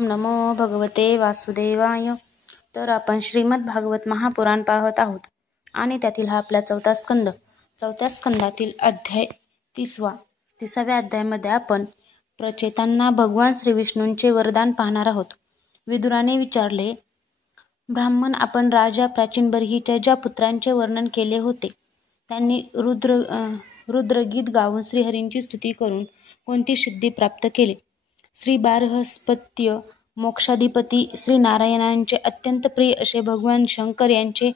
नमो भगवते वासुदेवाय. तर आपण श्रीमद भागवत महापुराण पाहत आहोत आणि त्यातील हा आपला चौथ्या स्कंदातील अध्याय 30व्या अध्यायामध्ये आपण प्रचेतांना भगवान श्रीविष्णूंचे वरदान पाहणार आहोत. विदुराने विचारले, ब्राह्मण, आपण राजा प्राचीन बर्हीच्या ज्या पुत्रांचे वर्णन केले होते त्यांनी रुद्रगीत गाऊन श्रीहरींची स्तुती करून कोणती सिद्धी प्राप्त केली? श्री बारहस्पत्य मोक्षाधिपती श्री नारायणांचे अत्यंत प्रिय असे भगवान शंकर यांचे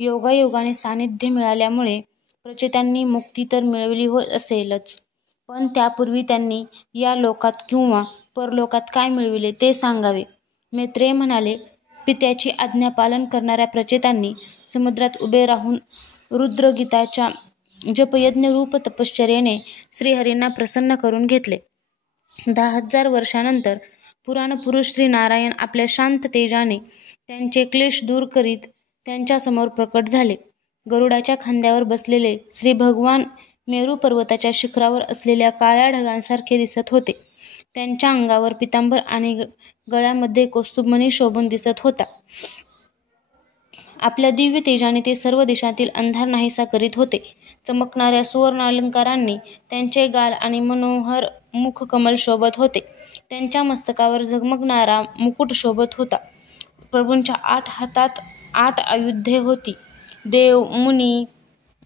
योगायोगाने सानिध्य मिळाल्यामुळे प्रचेतांनी मुक्ती तर मिळवली होत असेलच, पण त्यापूर्वी त्यांनी या लोकात किंवा परलोकात काय मिळविले ते सांगावे. मैत्रेय म्हणाले, पित्याची आज्ञा पालन करणाऱ्या प्रचेतांनी समुद्रात उभे राहून रुद्रगीताच्या जपयज्ञ रूप तपश्चर्येने श्रीहरींना प्रसन्न करून घेतले. 10,000 वर्षानंतर पुराणपुरुष श्री नारायण आपल्या शांत तेजाने त्यांचे क्लेश दूर करीत त्यांच्यासमोर प्रकट झाले. गरुडाच्या खांद्यावर बसलेले श्री भगवान मेरू पर्वताच्या शिखरावर असलेल्या काळ्या ढगांसारखे दिसत होते. त्यांच्या अंगावर पितांबर आणि गळ्यामध्ये कौस्तुभमणी शोभून दिसत होता. आपल्या दिव्य तेजाने ते सर्व देशातील अंधार नाहीसा करीत होते. चमकणाऱ्या सुवर्ण अलंकारांनी त्यांचे गाल आणि मनोहर मुखकमल शोभत होते. त्यांच्या मस्तकावर झगमगणारा मुकुट शोभत होता. प्रभूंच्या 8 हातात 8 आयुधे होती. देव, मुनी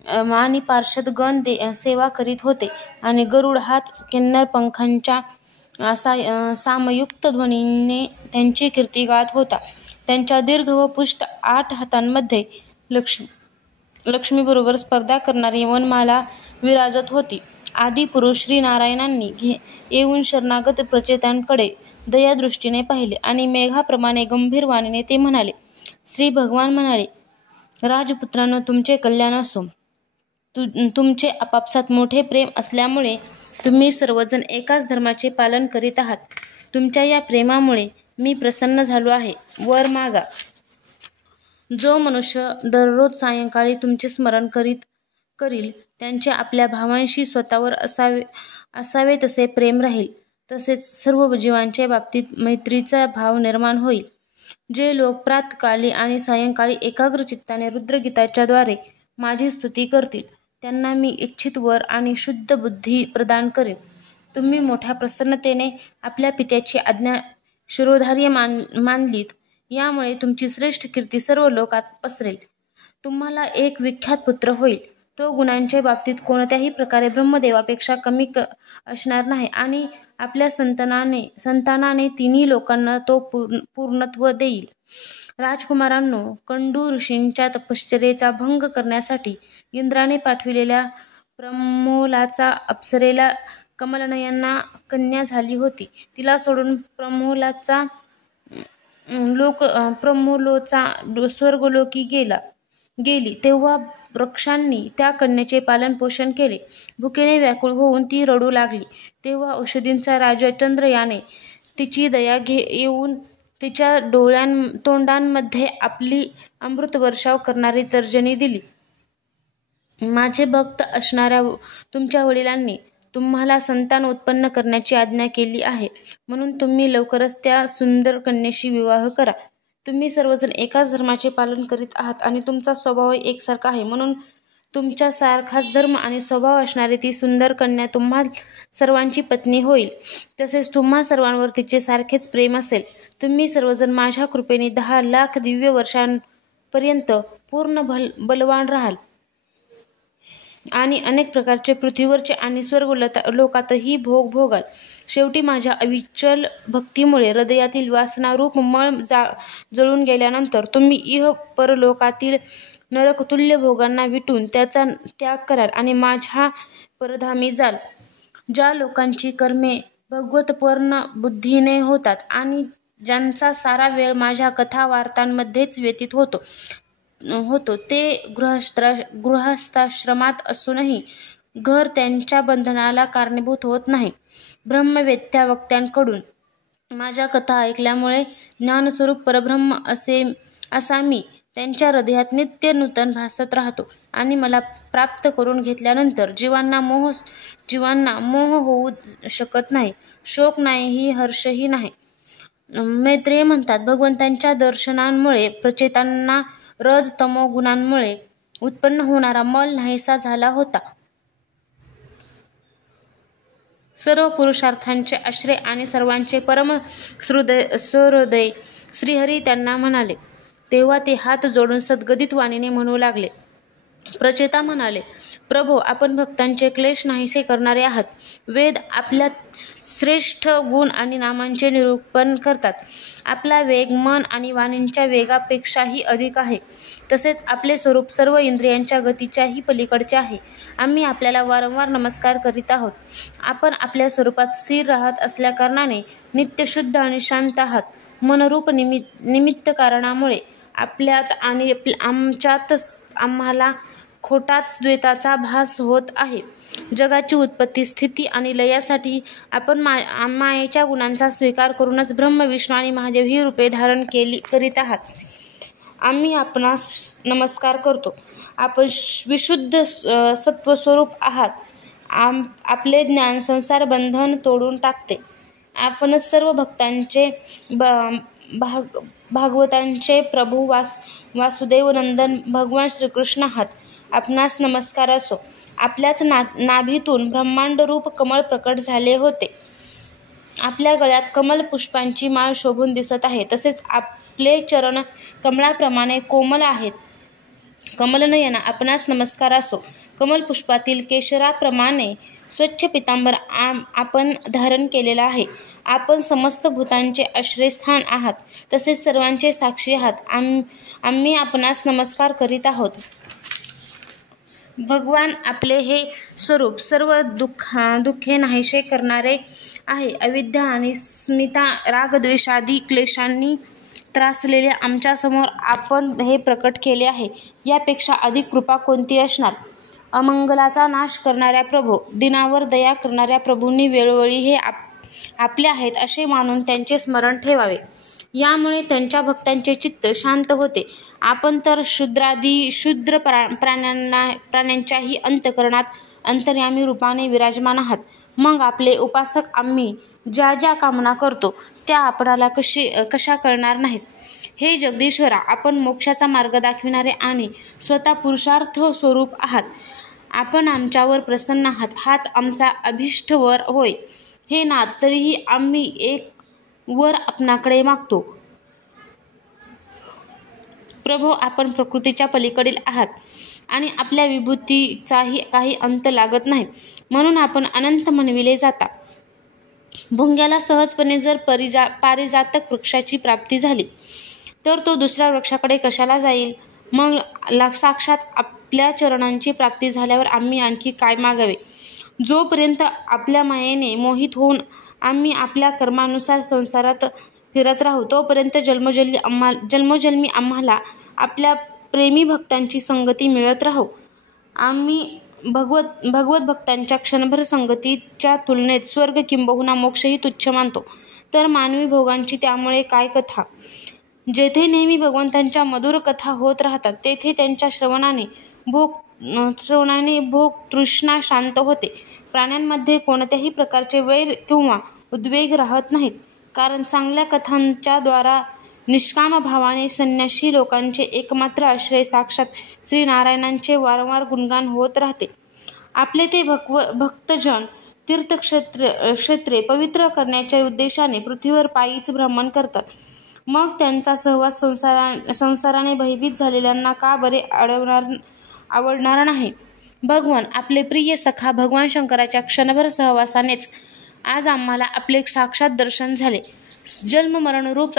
आणि पार्षद गण सेवा करीत होते आणि गरुड हात किन्नर पंखांच्या सामयुक्त ध्वनीने त्यांची कीर्ती गात होता. त्यांच्या दीर्घ व पुष्ट 8 हातांमध्ये लक्ष्मीबरोबर स्पर्धा करणारी वनमाला विराजत होती. आदिपुरुष श्री नारायणांनी येऊन शरणागत प्रचेतांकडे दयादृष्टीने पाहिले आणि मेघाप्रमाणे गंभीर वाणीने ते म्हणाले. श्री भगवान म्हणाले, राजपुत्रांनो, तुमचे कल्याण असो. तुमचे आपापसात मोठे प्रेम असल्यामुळे तुम्ही सर्वजण एकाच धर्माचे पालन करीत आहात. तुमच्या या प्रेमामुळे मी प्रसन्न झालो आहे. वर मागा. जो मनुष्य दररोज सायंकाळी तुमचे स्मरण करील त्यांचे आपल्या भावांशी स्वतःवर असावे तसे प्रेम राहील. तसेच सर्व जीवांच्या बाबतीत मैत्रीचा भाव निर्माण होईल. जे लोक प्रातःकाली आणि सायंकाळी एकाग्र चित्ताने रुद्रगीताच्या द्वारे माझी स्तुती करतील त्यांना मी इच्छित वर आणि शुद्ध बुद्धी प्रदान करीन. तुम्ही मोठ्या प्रसन्नतेने आपल्या पित्याची आज्ञा शिरोधार्य मानलीत, यामुळे तुमची श्रेष्ठ कीर्ती सर्व लोकात पसरेल. तुम्हाला एक विख्यात पुत्र होईल. तो गुणांच्या बाबतीत कोणत्याही प्रकारे ब्रह्मदेवापेक्षा कमी असणार नाही आणि आपल्या संतानाने तिन्ही लोकांना तो पूर्णत्व देईल. राजकुमारांनो, कंडू ऋषींच्या तपश्चर्येचा भंग करण्यासाठी इंद्राने पाठविलेल्या प्रम्होलाचा अप्सरेला कमलनयना कन्या झाली होती. तिला सोडून प्रम्होलोचा स्वर्गलोकी गेली तेव्हा वृक्षांनी त्या कन्येचे पालन पोषण केले. भुकेने व्याकुळ होऊन ती रडू लागली तेव्हा औषधींचा राजा चंद्रयाने तिची दया येऊन तिच्या तोंडांमध्ये आपली अमृतवर्षाव करणारी तर्जनी दिली. माझे भक्त असणाऱ्या तुमच्या वडिलांनी तुम्हाला संतान उत्पन्न करण्याची आज्ञा केली आहे, म्हणून तुम्ही लवकरच त्या सुंदर कन्येशी विवाह करा. तुम्ही सर्वजण एकाच धर्माचे पालन करीत आहात आणि तुमचा स्वभाव एकसारखा आहे, म्हणून तुमच्या सारखाच धर्म आणि स्वभाव असणारी ती सुंदर कन्या तुम्हा सर्वांची पत्नी होईल. तसेच तुम्हा सर्वांवर तिचे सारखेच प्रेम असेल. तुम्ही सर्वजण माझ्या कृपेने 10 लाख दिव्य वर्षांपर्यंत पूर्ण बलवान राहाल आणि अनेक प्रकारचे पृथ्वीवरचे आणि स्वर्गलोकातही भोग भोगाल. शेवटी माझ्या अविचल भक्तीमुळे हृदयातील वासनारूप मळ जळून गेल्यानंतर तुम्ही इह परलोकातील नरकतुल्य भोगांना विटून त्याचा त्याग कराल आणि माझ्या परधामी जाल. ज्या लोकांची कर्मे भगवतपूर्ण बुद्धीने होतात आणि ज्यांचा सारा वेळ माझ्या कथा वार्तांमध्येच व्यतीत होतो ते गृहस्थाश्रमात असूनही घर त्यांच्या बंधनाला कारणीभूत होत नाही. ब्रह्मवेत्त्या वक्त्यांकडून माझ्या कथा ऐकल्यामुळे ज्ञानस्वरूप परब्रह्म असा मी त्यांच्या हृदयात नित्य नूतन भासत राहतो आणि मला प्राप्त करून घेतल्यानंतर जीवांना मोह होऊ शकत नाही, शोक नाही, हर्षही नाही. मैत्रेय म्हणतात, भगवंतांच्या दर्शनांमुळे प्रचेतांना रज तमो गुणांमुळे उत्पन्न होणारा मल नाहीसा झाला होता. सर्व पुरुषार्थांचे आश्रय आणि सर्वांचे परम सहृदय श्रीहरी त्यांना म्हणाले. तेव्हा ते हात जोडून सद्गदित वाणीने म्हणू लागले. प्रचेता म्हणाले, प्रभो, आपण भक्तांचे क्लेश नाहीसे करणारे आहात. वेद आपल्या श्रेष्ठ गुण आणि नामांचे निरूपण करतात. आपला वेग मन आणि वाणींच्या वेगापेक्षाही अधिक आहे. तसेच आपले स्वरूप सर्व इंद्रियांच्या गतीच्याही पलीकडचे आहे. आम्ही आपल्याला वारंवार नमस्कार करीत आहोत. आपण आपल्या स्वरूपात स्थिर राहत असल्याकारणाने नित्यशुद्ध आणि शांत आहात. मनरूप निमित्त कारणामुळे आपल्यात आणि आमच्यात आम्हाला खोटाच द्वैताचा भास होत आहे. जगाची उत्पत्ती, स्थिती आणि लयासाठी आपण मायेच्या गुणांचा स्वीकार करूनच ब्रह्म, विष्णू आणि महादेव ही रूपे धारण करीत आहात. आम्ही आपणास नमस्कार करतो. आपण विशुद्ध सत्वस्वरूप आहात. आपले ज्ञान संसार बंधन तोडून टाकते. आपणच सर्व भक्तांचे भागवतांचे प्रभू वासुदेव नंदन भगवान श्रीकृष्ण आहात. आपणास नमस्कार असो. आपल्याच नाभीतून ब्रह्मांडरूप कमळ प्रकट झाले होते. आपल्या गळ्यात कमल पुष्पांची माळ शोभून दिसत आहे. तसेच आपले चरण कमळाप्रमाणे कोमल आहेत. कमलनयना, आपणास नमस्कार असो. कमल पुष्पातील केशराप्रमाणे स्वच्छ पितांबर आपण धारण केलेला आहे. आपण समस्त भूतांचे आश्रयस्थान आहात. तसेच सर्वांचे साक्षी आहात. आम्ही आपणास नमस्कार करीत आहोत. भगवान, आपले हे स्वरूप सर्व दुःखे नाहीसे करणारे आहे. अविद्या आणि स्मिता, रागद्वेषादी क्लेशांनी त्रासलेल्या आमच्यासमोर आपण हे प्रकट केले आहे. यापेक्षा अधिक कृपा कोणती असणार? अमंगलाचा नाश करणाऱ्या प्रभो, दिनावर दया करणाऱ्या प्रभूंनी वेळोवेळी हे आपले आहेत असे मानून त्यांचे स्मरण ठेवावे. यामुळे त्यांच्या भक्तांचे चित्त शांत होते. आपण तर शूद्र प्राण्यांच्याही अंतःकरणात अंतर्यामी रूपाने विराजमान आहात. मग आपले उपासक आम्ही ज्या ज्या कामना करतो त्या आपणाला कशा कळणार नाहीत? हे जगदीश्वरा, आपण मोक्षाचा मार्ग दाखविणारे आणि स्वतः पुरुषार्थ स्वरूप आहात. आपण आमच्यावर प्रसन्न आहात. हाच आमचा अभिष्ट वर होय. हे नाथ, तरीही आम्ही एक वर आपणाकडे मागतो. प्रभो, आपण प्रकृतीच्या पलीकडील आहात आणि आपल्या विभूतीचाही काही अंत लागत नाही. म्हणून आपण अनंत म्हणविले जाता. भुंग्याला सहजपणे जर पारिजातक वृक्षाची प्राप्ती झाली तर तो दुसऱ्या वृक्षाकडे कशाला जाईल? मग साक्षात आपल्या चरणांची प्राप्ती झाल्यावर आम्ही आणखी काय मागावे? जोपर्यंत आपल्या मायेने मोहित होऊन आम्ही आपल्या कर्मानुसार संसारात फिरत राहू तोपर्यंत जन्मोजन्मी आम्हाला आपल्या प्रेमी भक्तांची संगती मिळत राहू. आम्ही भगवत भक्तांच्या क्षणभर संगतीच्या तुलनेत स्वर्ग किंबहुना मोक्षही तुच्छ मानतो. तर मानवी भोगांची त्यामुळे काय कथा? जेथे नेहमी भगवंतांच्या मधुर कथा होत राहतात तेथे त्यांच्या श्रवणाने भोग तृष्णा शांत होते. प्राण्यांमध्ये कोणत्याही प्रकारचे वैर किंवा उद्वेग राहत नाहीत. कारण चांगल्या कथांच्या द्वारा निष्काम भावाने संन्यासी लोकांचे एकमात्र आश्रय साक्षात श्रीनारायणांचे वारंवार गुणगान होत राहते. आपले ते भक्तजन तीर्थक्षेत्रे पवित्र करण्याच्या उद्देशाने पृथ्वीवर पायीच भ्रमण करतात. मग त्यांचा सहवास संसाराने भयभीत झालेल्यांना का बरे आवडणार नाही? भगवान, आपले प्रिय सखा भगवान शंकराच्या क्षणभर सहवासानेच आज आम्हाला आपले साक्षात दर्शन झाले. जन्ममरणरूप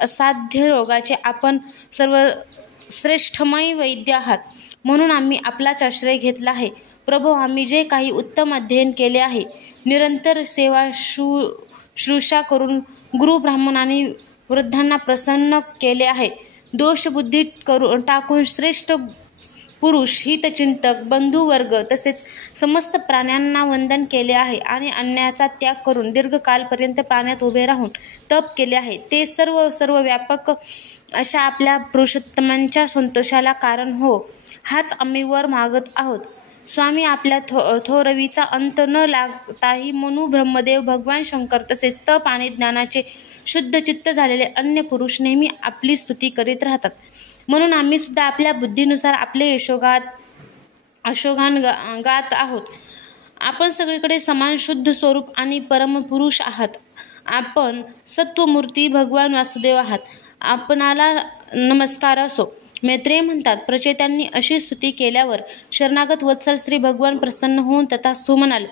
असाध्य रोगाचे आपण सर्वश्रेष्ठमय वैद्य आहात. म्हणून आम्ही आपलाच आश्रय घेतला आहे. प्रभो, आम्ही जे काही उत्तम अध्ययन केले आहे, निरंतर सेवा शुश्रूषा करून गुरु ब्राह्मण आणि वृद्धांना प्रसन्न केले आहे, दोषबुद्धी टाकून श्रेष्ठ पुरुष, हितचिंतक, बंधुवर्ग तसेच समस्त प्राण्यांना वंदन केले आहे आणि अन्याचा त्याग करून दीर्घकालपर्यंत पाण्यात उभे राहून तप केले आहे, ते सर्व व्यापक अशा आपल्या पुरुषोत्तमांच्या संतोषाला कारण हो. हाच आम्ही वर मागत आहोत. स्वामी, आपल्या थोरवीचा अंत न लागताही मनु ब्रह्मदेव, भगवान शंकर तसेच तप आणि ज्ञानाचे शुद्ध चित्त झालेले अन्य पुरुष नेहमी आपली स्तुती करीत राहतात. म्हणून आम्ही सुद्धा आपल्या बुद्धीनुसार आपले यशोगान गात आहोत. आपण सगळीकडे समान शुद्ध स्वरूप आणि परमपुरुष आहात. आपण सत्वमूर्ती भगवान वासुदेव आहात. आपणाला नमस्कार असो. मैत्रेय म्हणतात, प्रचेत्यांनी अशी स्तुती केल्यावर शरणागत वत्सल श्री भगवान प्रसन्न होऊन तथास्तु म्हणाले.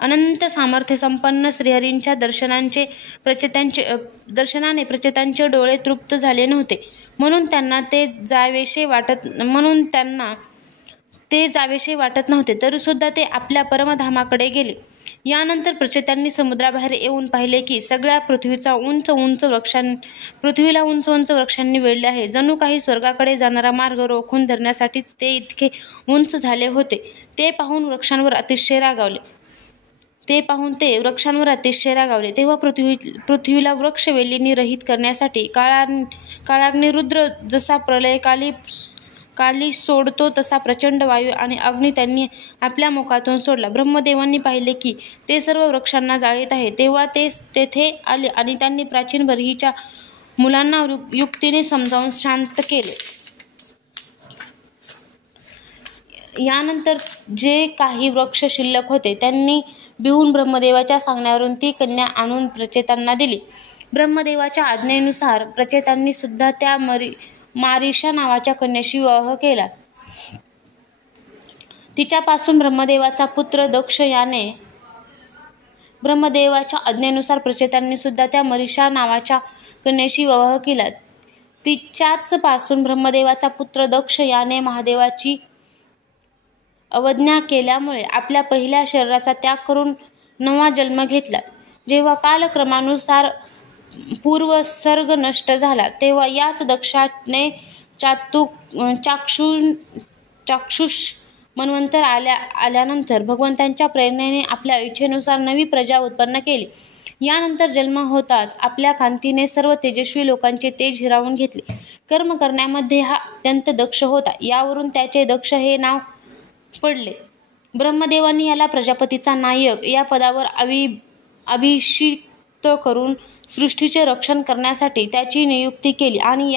अनंत सामर्थ्य संपन्न श्रीहरींच्या दर्शनाने प्रचेतांचे डोळे तृप्त झाले नव्हते. म्हणून त्यांना ते जावेसे वाटत नव्हते. तरीसुद्धा ते आपल्या परमधामाकडे गेले. यानंतर प्रचेतांनी समुद्राबाहेर येऊन पाहिले की सगळ्या पृथ्वीला उंच उंच वृक्षांनी वेढले आहे. जणू काही स्वर्गाकडे जाणारा मार्ग रोखून धरण्यासाठीच ते इतके उंच झाले होते. ते पाहून वृक्षांवर अतिशय रागावले. तेव्हा पृथ्वीला वृक्षवेलींनी रहित करण्यासाठी काळाग्नी रुद्र जसा प्रलयकाली सोडतो तसा प्रचंड वायू आणि अग्नी त्यांनी आपल्या मुखातून सोडला. ब्रह्मदेवांनी पाहिले की ते सर्व वृक्षांना जाळीत आहे. तेव्हा ते तेथे आले आणि त्यांनी प्राचीन बर्हीच्या मुलांना युक्तीने समजावून शांत केले. यानंतर जे काही वृक्ष शिल्लक होते त्यांनी भिवून ब्रह्मदेवाच्या सांगण्यावरून ती कन्या आणून प्रचेतांना दिली. ब्रह्मदेवाच्या आज्ञेनुसार प्रचेतांनी सुद्धा त्या मारीषा नावाच्या कन्येशी विवाह केला. तिच्यापासून ब्रह्मदेवाचा पुत्र दक्ष याने ब्रह्मदेवाच्या आज्ञेनुसार प्रचेतांनी सुद्धा त्या मारीषा नावाच्या कन्येशी विवाह केला. तिच्याच पासून ब्रह्मदेवाचा पुत्र दक्ष याने महादेवाची अवज्ञा केल्यामुळे आपल्या पहिल्या शरीराचा त्याग करून नवा जन्म घेतला. जेव्हा कालक्रमानुसार पूर्वसर्ग नष्ट झाला तेव्हा याच दक्षाने चाक्षुष मन्वंतर आल्यानंतर भगवंतांच्या प्रेरणेने आपल्या इच्छेनुसार नवी प्रजा उत्पन्न केली. यानंतर जन्म होताच आपल्या कांतीने सर्व तेजस्वी लोकांचे तेज हिरावून घेतले. कर्म करण्यामध्ये हा अत्यंत दक्ष होता. यावरून त्याचे दक्ष हे नाव पडले. ब्रह्मदेवांनी याला प्रजापतीचा नायक या पदावर अभिषिक्त करून सृष्टीचे रक्षण करण्यासाठी त्याची नियुक्ती केली आणि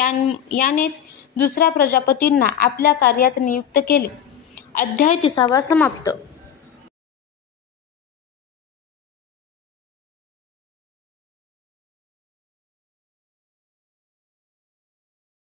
यानेच दुसऱ्या प्रजापतींना आपल्या कार्यात नियुक्त केले. अध्याय 30 समाप्त.